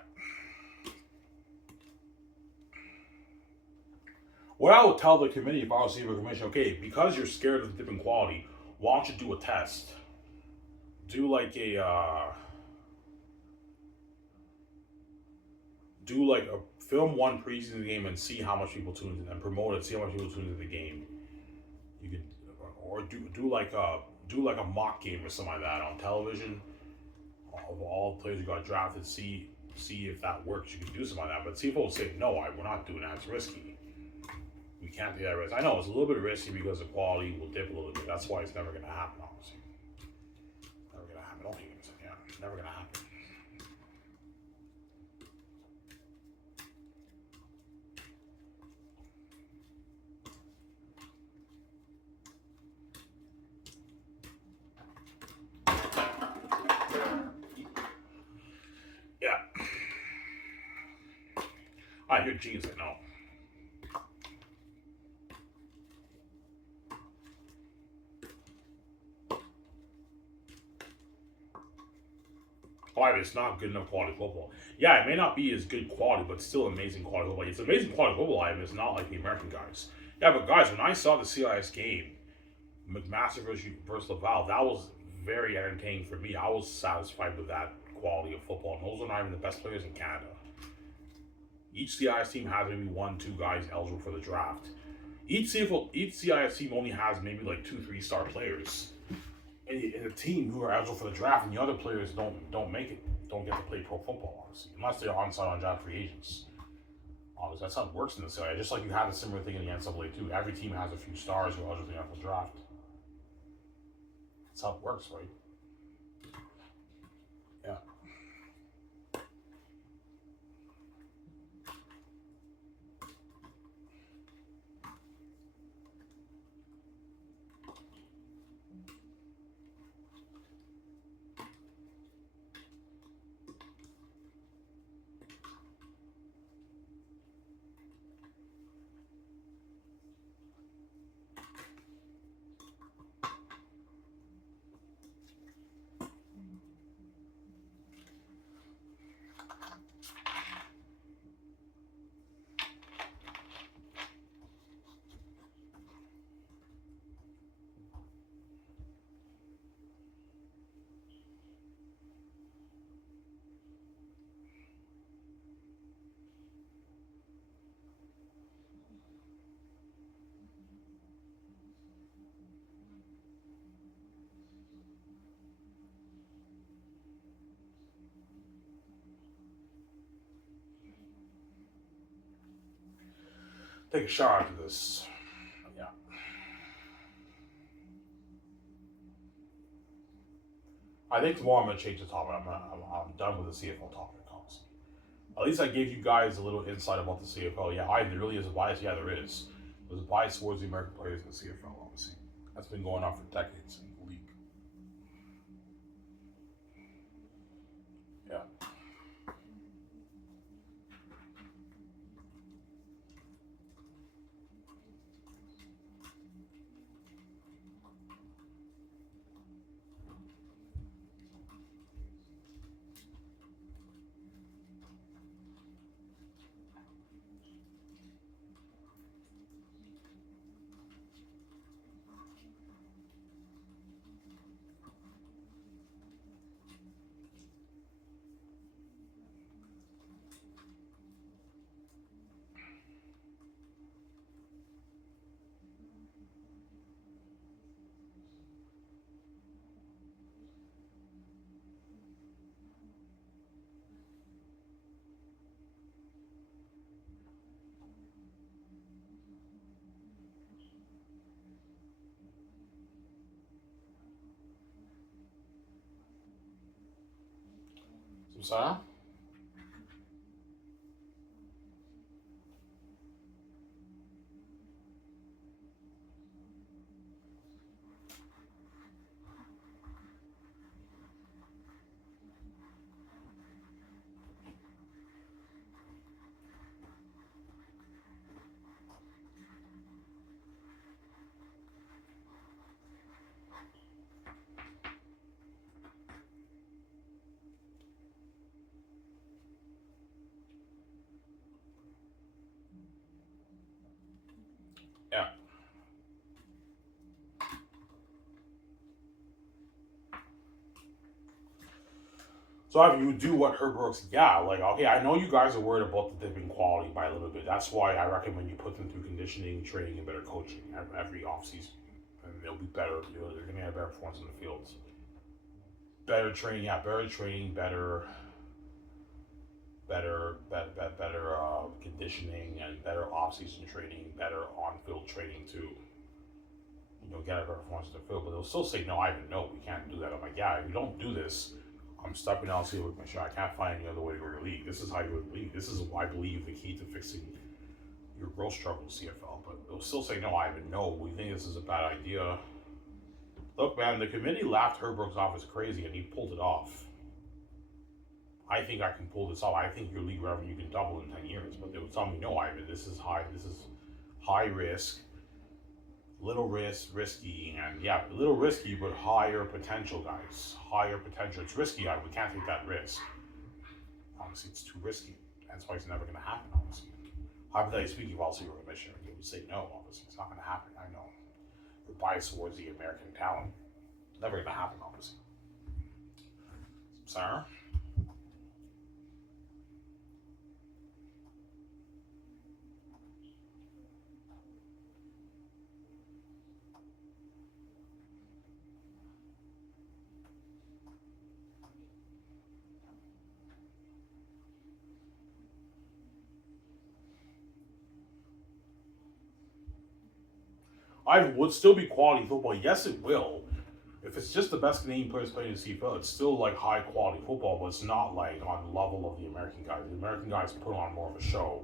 What I would tell the committee if I was the commission, okay, because you're scared of the different quality, why don't you do a test? Do like a do like a film one preseason game and see how much people tune in, and promote it. See how much people tune into the game. You could, or do like a mock game or something like that on television of all the players who got drafted. See if that works. You can do something like that. But CFL will say no. We're not doing that. It's risky. We can't take that risk. I know it's a little bit risky because the quality will dip a little bit. That's why it's never going to happen. Obviously, never going to happen. Don't think it's never going to happen. Yeah. I hear Gene's like no. Quality, it's not good enough quality football. Yeah, it may not be as good quality, but still amazing quality football. It's amazing quality football. It's not like the American guys. Yeah, but guys, when I saw the CIS game, McMaster versus Laval, that was very entertaining for me. I was satisfied with that quality of football. And those are not even the best players in Canada. Each CIS team has maybe one, two guys eligible for the draft. Each CIS team only has maybe like 2, 3 star players in a team who are eligible for the draft, and the other players don't make it, don't get to play pro football, obviously, unless they're on draft free agents. Obviously, that's how it works in the CIS. Just like you have a similar thing in the NCAA too. Every team has a few stars who are eligible for the draft. That's how it works, right? Yeah. Take a shower after this. Yeah. I think tomorrow I'm gonna change the topic. I'm done with the CFL topic. Honestly. At least I gave you guys a little insight about the CFL. Yeah, there really is a bias. Yeah, there is. There's a bias towards the American players in the CFL. Obviously, that's been going on for decades in the league. Yeah. Some So if you do what Herb Brooks, yeah, like okay, I know you guys are worried about the dipping quality by a little bit. That's why I recommend you put them through conditioning, training, and better coaching every offseason. And they'll be better. They're gonna have better performance in the fields. Better training, yeah, better training, better conditioning, and better off-season training, better on-field training too. Get a better performance in the field. But they'll still say, no, Ivan, no, we can't do that. I'm like, yeah, if you don't do this, I'm stepping out and see with my shot. I can't find any other way to go to the league. This is how you go to the league. This is why I believe the key to fixing your growth struggles CFL. But they'll still say, no, Ivan, no, we think this is a bad idea. Look, man, the committee laughed Herb Brooks off as crazy, and he pulled it off. I think I can pull this off. I think your league revenue can double in 10 years. But they would tell me, no, Ivan, this is high risk, little risk, risky, and yeah, a little risky, but higher potential, guys. Higher potential. It's risky, we can't take that risk. Honestly, it's too risky. That's why it's never going to happen, honestly. Hypothetically speaking, if also you're a commissioner, you would say no, obviously. It's not going to happen. I know. You're biased towards the American talent. It's never going to happen, obviously. Sarah? I would still be quality football. Yes, it will. If it's just the best Canadian players playing in the CFL, it's still like high quality football, but it's not like on the level of the American guys. The American guys put on more of a show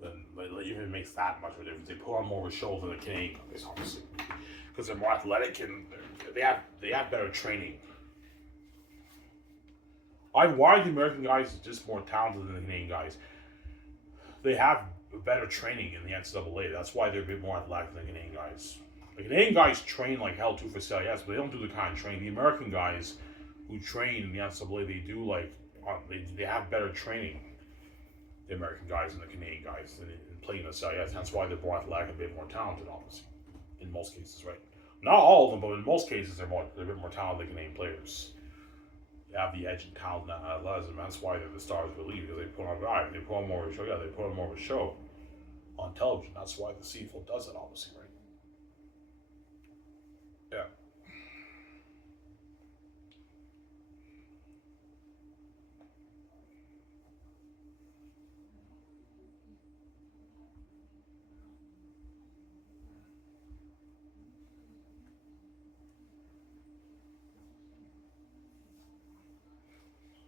than even it makes that much of a difference. They put on more of a show than the Canadian guys, obviously, because they're more athletic and they have better training. Why the American guys are just more talented than the Canadian guys? They have better training in the NCAA. That's why they're a bit more athletic than the Canadian guys. The Canadian guys train like hell too for CIS, but they don't do the kind of training. The American guys who train in the NCAA, they do like they have better training. The American guys and the Canadian guys in playing the CIS. That's why they're more athletic and a bit more talented, obviously. In most cases, right? Not all of them, but in most cases, they're a bit more talented than Canadian players. They have the edge and talent and athleticism. That's why they're the stars of the league, because they put on more of a show. Yeah, they put on more of a show on television. That's why the CFL does it, obviously, right? Yeah.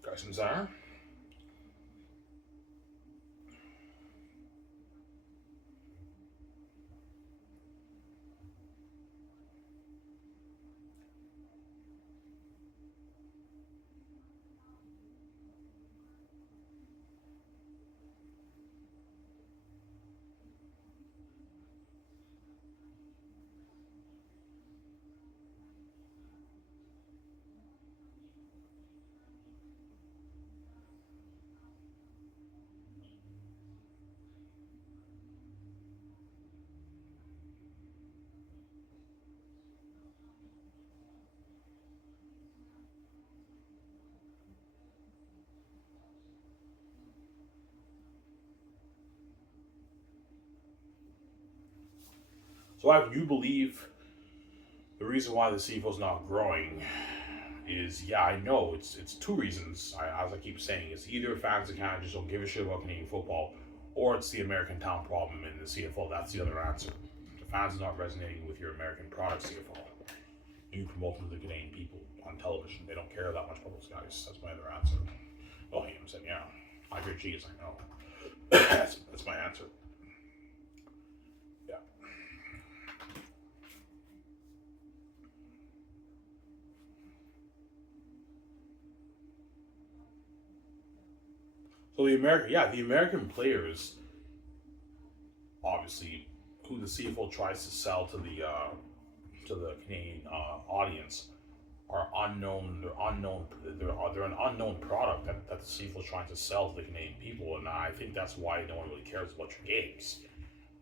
Questions there? So, if you believe the reason why the CFL is not growing is, yeah, I know it's two reasons. As I keep saying, it's either fans that kind of just don't give a shit about Canadian football, or it's the American talent problem in the CFL. That's the other answer. The fans are not resonating with your American product CFL. You promote them to the Canadian people on television. They don't care that much about those guys. That's my other answer. Well, I'm saying, yeah, I agree. Geez, I know. That's my answer. Yeah. So the American players, obviously, who the CFL tries to sell to the Canadian audience, are unknown. They're unknown. They're an unknown product that the CFL is trying to sell to the Canadian people, and I think that's why no one really cares about your games,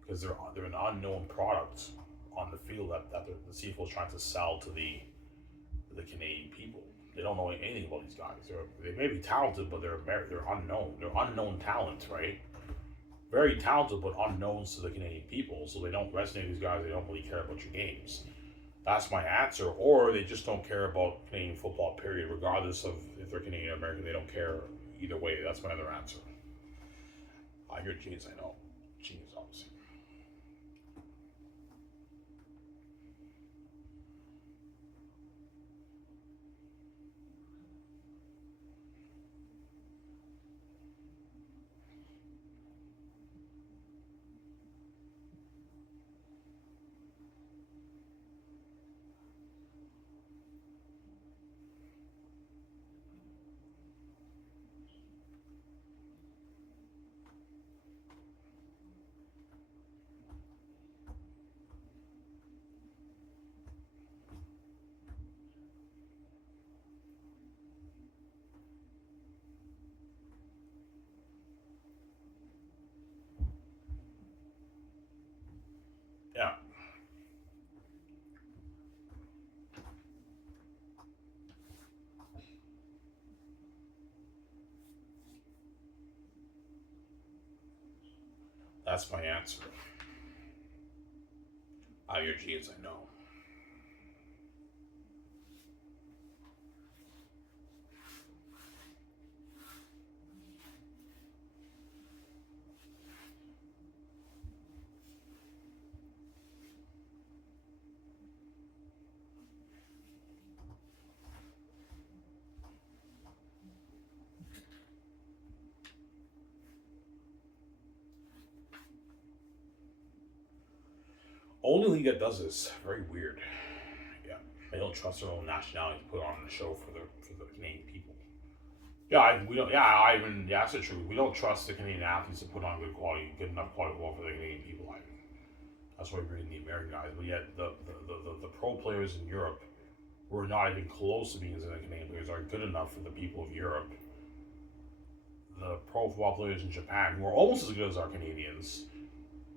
because they're an unknown product on the field that the CFL is trying to sell to the Canadian people. They don't know anything about these guys. They may be talented, but they're unknown. They're unknown talents, right? Very talented, but unknowns to the Canadian people. So they don't resonate with these guys. They don't really care about your games. That's my answer. Or they just don't care about Canadian football, period. Regardless of if they're Canadian or American, they don't care either way. That's my other answer. I hear genius, I know. Genius, obviously. Yeah, that's my answer. I hear genius, I know. Only league that does this. Very weird. Yeah, they don't trust their own nationality to put on the show for the Canadian people. Yeah, we don't. Yeah, Ivan. Yeah, that's the truth. We don't trust the Canadian athletes to put on good enough quality football for the Canadian people. Ivan. That's why we're in the American guys. But yet, the pro players in Europe, who are not even close to being as good as the Canadian players, are good enough for the people of Europe. The pro football players in Japan, who are almost as good as our Canadians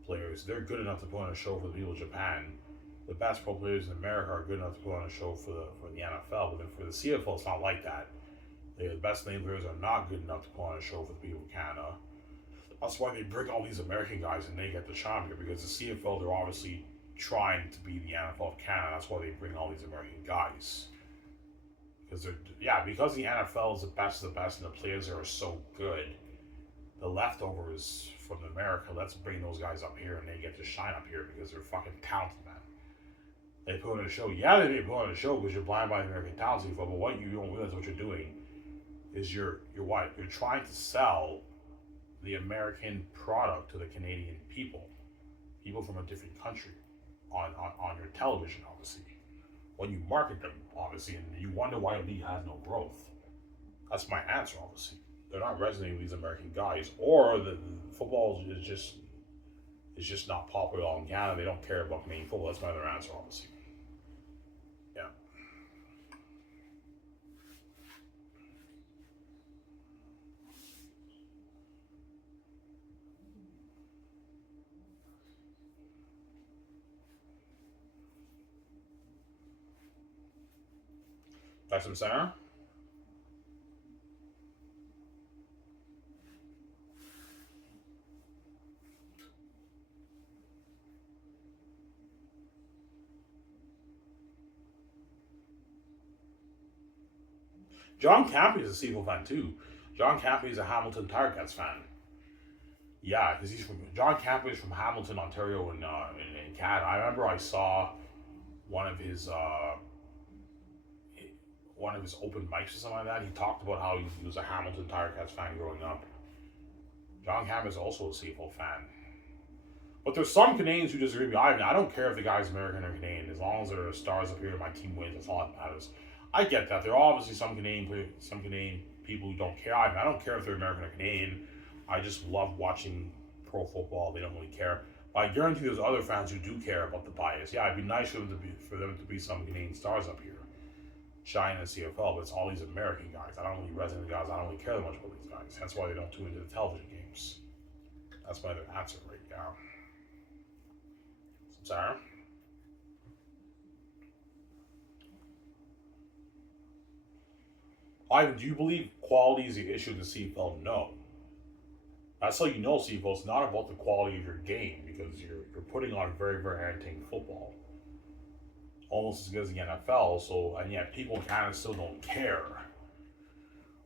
players, they're good enough to put on a show for the people of Japan. The best pro players in America are good enough to put on a show for the NFL. But then for the CFL, it's not like that. The best name players are not good enough to put on a show for the people of Canada. That's why they bring all these American guys and they get the shine here, because the CFL, they're obviously trying to be the NFL of Canada. That's why they bring all these American guys. Because because the NFL is the best of the best and the players are so good, the leftovers from America, let's bring those guys up here and they get to shine up here because they're fucking talented, man. They put on a show. Yeah, they may put on a show because you're blind by American talent, but what you don't realize what you're doing is you're trying to sell the American product to the Canadian people from a different country on your television, obviously. When you market them, obviously, and you wonder why a league has no growth. That's my answer, obviously. They're not resonating with these American guys, or the football is just not popular in Canada. They don't care about Canadian football. That's my other answer, obviously. Yeah. That's what I'm saying. John Campy is a Seagull fan too. John Campy is a Hamilton Tiger-Cats fan. Yeah, because John Campy is from Hamilton, Ontario, in Canada. I remember I saw one of his open mics or something like that. He talked about how he was a Hamilton Tiger-Cats fan growing up. John Campy is also a Seagull fan. But there's some Canadians who disagree with me. I don't care if the guy's American or Canadian. As long as there are stars up here and my team wins, that's all that matters. I get that. There are obviously some Canadian people who don't care. I don't care if they're American or Canadian. I just love watching pro football. They don't really care. But I guarantee there's other fans who do care about the bias. Yeah, it'd be nice for them to be some Canadian stars up here, shine in the CFL. But it's all these American guys. I don't really resonate with guys. I don't really care that much about these guys. That's why they don't tune into the television games. That's my other answer right now. Sorry. Ivan, do you believe quality is the issue of the CFL? No. That's how you know CFL. It's not about the quality of your game because you're putting on very, very entertaining football. Almost as good as the NFL, so and yet people in Canada still don't care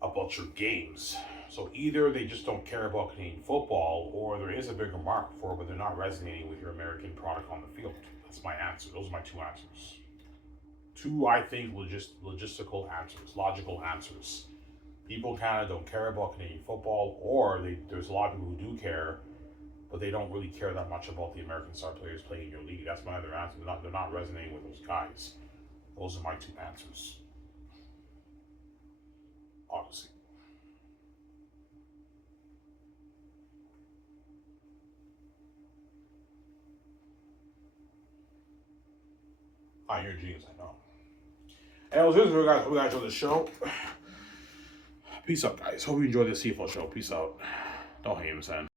about your games. So either they just don't care about Canadian football, or there is a bigger market for it, but they're not resonating with your American product on the field. That's my answer. Those are my two answers. Two, I think, logistical answers, logical answers. People in Canada don't care about Canadian football, or there's a lot of people who do care, but they don't really care that much about the American star players playing in your league. That's my other answer. They're not resonating with those guys. Those are my two answers. Honestly. You're a genius, I know. Anyways, here's what we got on the show. Peace out, guys. Hope you enjoyed the CFL show. Peace out. Don't hate him, son.